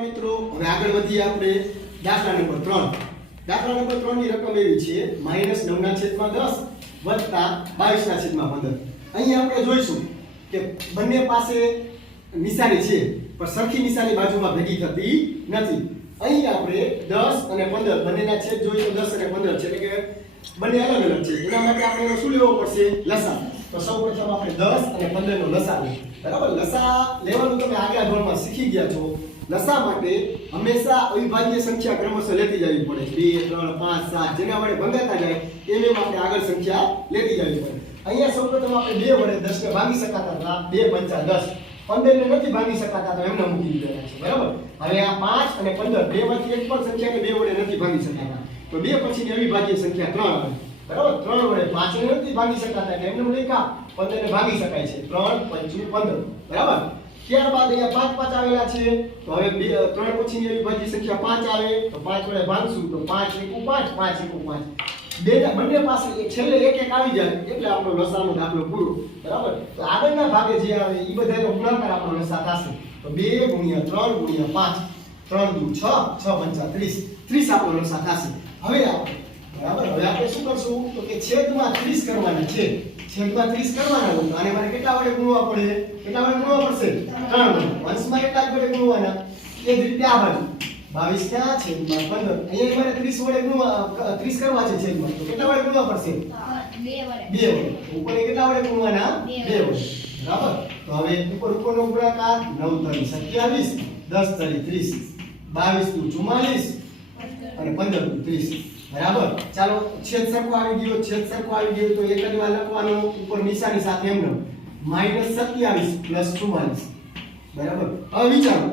મિત્રો હવે આગળ વધીએ આપણે દાખલા નંબર 3. દાખલા નંબર 3 ની રકમ એવી છે -9/10 વત્તા 22/15. અહીં આપણે જોઈશું કે બંને પાસે નિશાની છે પણ સરખી નિશાની બાજુમાં ભેગી થતી નથી. અહીં આપણે 10 અને 15 બંનેના છેદ જોઈએ તો 10 અને 15 છે એટલે કે બંને અલગ અલગ છે. એના માટે આપણે એનો શું લેવો પડશે? લસા. તો સૌપ્રથમ આપણે 10 અને 15 નો લસા લઈએ. બરાબર, લસા લેવાનું તમે આગલા ધોરણમાં શીખી ગયા છો. લસા માટે હંમેશા અવિભાજ્ય સંખ્યા ક્રમશઃ લેતી જવી પડે. 2 3 5 7 જેના વડે ભંગાતા જાય એમ આપણે આગળ સંખ્યા લેતી જવી પડે. અહીંયા સૌપ્રથમ આપણે 2 વડે 10 ને ભાગી શકાતા હતા. 2 5 10. 15 ને નથી ભાગી શકાતા તો એમને મૂકી દીધા છે. બરાબર, હવે આ 5 અને 15 બે માંથી એક પણ સંખ્યાને 2 વડે નથી ભાગી શકાતા તો 2 પછીની અવિભાજ્ય સંખ્યા 3 આવે. બરાબર, 3 વડે 5 ને નથી ભાગી શકાતા એટલે એમને લેખા 15 ને ભાગી શકાય છે. 3 5 15. બરાબર, ત્યારબાદ અહીંયા 5 5 આવેલા છે તો હવે 3 પછીની અવિભાજ્ય સંખ્યા 5 આવે તો 5 વડે ભાગશું તો 5 * 5 5 * 5 બંને પાસે છેલ્લે એક એક આવી જાય એટલે આપણો લસાનો દાખલો પૂરો. બરાબર, તો આગળના ભાગે જે આવે એ બધાનો ગુણાકાર આપણો લસા થશે તો 2 * 3 * 5 3 × 6 6 × 5 30 30 આપણો લસા થશે. હવે આપણે બરાબર, હવે આપણે શું કરશું તો કે છેદમાં 30 કરવાના છે. છેદમાં 30 કરવાના હોય તો આને મારે કેટલા વડે ગુણવા પડે? કેટલા વડે ગુણવા પડશે? 3 વડે. અંશમાં એટલા જ વડે ગુણવાના. એ જ રીતે આ બાજુ 22 ના છેદમાં 15 અહીંયા મારે 30 વડે ગુણવા 30 કરવા છે છેદમાં તો કેટલા વડે ગુણવા પડશે? 2 વડે. ઉપર કેટલા વડે ગુણવાના? 2 વડે. બરાબર, તો હવે ઉપરનો ગુણાકાર 9 * 3 = 27 10 * 30 22 * 44 અને 15 * 30. બરાબર, ચાલો છેદ સરખો આવી ગયો. છેદ સરખો આવી ગયો તો એક જ વાર લખવાનો ઉપર નિશાની સાથે એમને -27 + 44. બરાબર, હવે વિચારો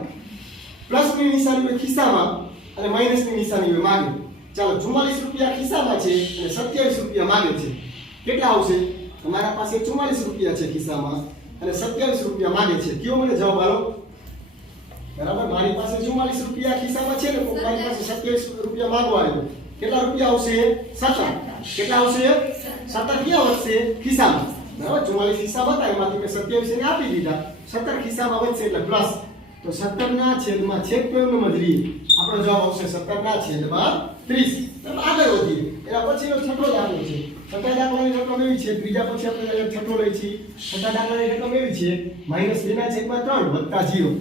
પ્લસની નિશાની હોય ખિસ્સામાં અને માઈનસની નિશાની હોય માગે. ચાલો 44 રૂપિયા ખિસ્સામાં છે અને 27 રૂપિયા માગે છે. કેટલા આવશે? તમારા પાસે 44 રૂપિયા છે ખિસ્સામાં અને 27 રૂપિયા માગે છે. કયો મને જવાબ આલો? બરાબર, મારી પાસે 44 રૂપિયા ખિસ્સામાં છે ને મારી પાસે 27 રૂપિયા માંગવા આવ્યો. કેટલા રૂપિયા આવશે? 17. કેટલા આવશે? 17 ક્યાં વધશે? ખિસ્સામાં. બરાબર, 44 ખિસ્સામાં હતા એમાંથી મેં 27 ને આપી દીધા. 17 ખિસ્સામાં વધશે એટલે પ્લસ. તો 17 ના છેદમાં છેદ તો એમનો જ રહીએ. આપણો જવાબ આવશે 17 ના છેદમાં 30. તો આગળ વધીએ. એના પછીનો છઠ્ઠો દાખલો છે. છઠ્ઠા દાખલાની રકમ એવી છે, ત્રીજા પછી આપણે છઠ્ઠો લઈ છીએ. છઠ્ઠા દાખલાની રકમ એવી છે -2 ના છેદમાં 3 વત્તા 0.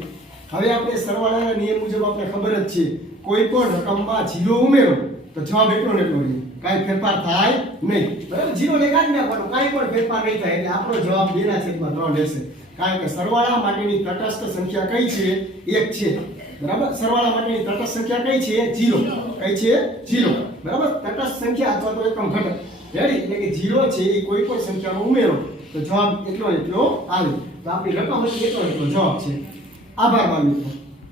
હવે આપણે સરવાળાના નિયમ મુજબ આપણે ખબર જ છે કોઈ પણ રકમમાં 0 ઉમેરો તો જવાબ એટલો ને એટલો રહે, કાંઈ ફેરફાર થાય નહીં. બરાબર, 0 ને કાઢી નાખવાનું, કાંઈ પણ ફેરફાર નહીં થાય એટલે આપણો જવાબ 2 ના છેદમાં 3 રહેશે. કારણ કે સરવાળા માટેની તટસ્થ સંખ્યા કઈ છે? 1 છે. બરાબર, સરવાળા માટેની તટસ્થ સંખ્યા કઈ છે? 0. કઈ છે? 0. બરાબર, તટસ્થ સંખ્યા અથવા તો એકમ ઘટક રેડી એટલે કે 0 છે એ કોઈ પણ સંખ્યાનો ઉમેરો તો જવાબ એટલો એટલો આવે. તો આપણી રકમ હતી એટલો એટલો જવાબ છે. આભાર મિત્રો.